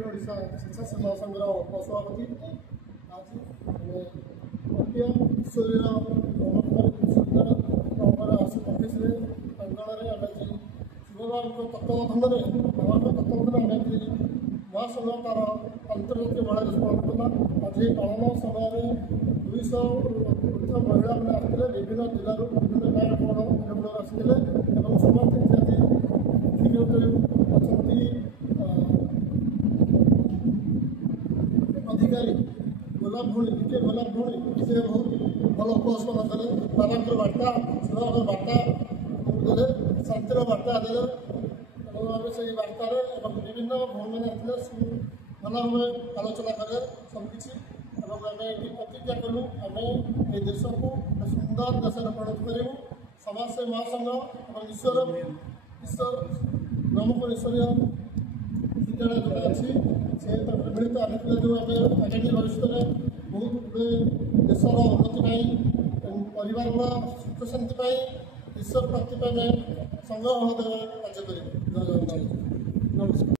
अखिल ओडिशा स्वेच्छासेवी महासंघर उपसभापति आज गोटे किशोरी आसी पठेसे प्रांगण में आम शिवबाबू तत्वावधान आम महासंघ तार अंतर्जातीय महिला दिवस पालन कला आज पालन समय 200 ऊर्ध्व महिला मैंने आते विभिन्न जिलूर विभिन्न गाँव आसते समस्त इत्यादि अधिकारी गोलाप भौणी विके गोलाप भौणी से बहुत भल उपस्थापन कले बाबा बार्ता शिव बार्ता देते शांतिर बार्ता देते से बार्तार विभिन्न भौणी मैंने आते भल भाव आलोचना कले सबकि आम प्रतिज्ञा कलु आम ये देश को सुंदर देश में परिणत करूँ समाजसेवी महासंघ और ईश्वर ब्रह्मपुर ईश्वरीय विद्यालय जो अच्छी से मिलित आने जो आम आगामी भविष्य में बहुत गुड़े देशर उन्नति परिवार सुख शांति ईश्वर प्राप्ति संग्रह कार्य करेंगे। जय जगन्नाथ। नमस्कार।